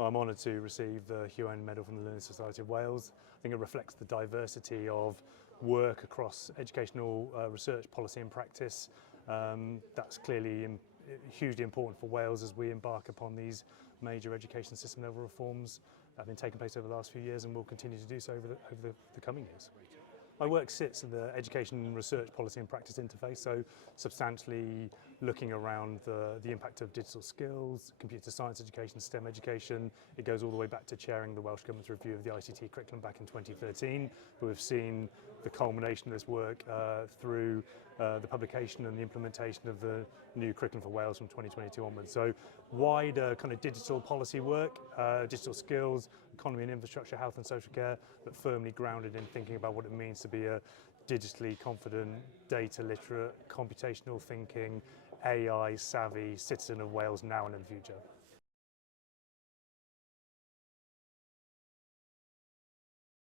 I'm honoured to receive the Hugh Owen Medal from the Learning Society of Wales. I think it reflects the diversity of work across educational research, policy and practice. That's clearly hugely important for Wales as we embark upon these major education system level reforms that have been taking place over the last few years and will continue to do so over the coming years. My work sits in the education, research, policy and practice interface, so substantially looking around the impact of digital skills, computer science education, STEM education. It goes all the way back to chairing the Welsh Government's review of the ICT curriculum back in 2013. But we've seen the culmination of this work through the publication and the implementation of the new curriculum for Wales from 2022 onwards. So wider kind of digital policy work, digital skills, economy and infrastructure, health and social care, but firmly grounded in thinking about what it means to be a digitally confident, data literate, computational thinking, AI savvy citizen of Wales now and in the future.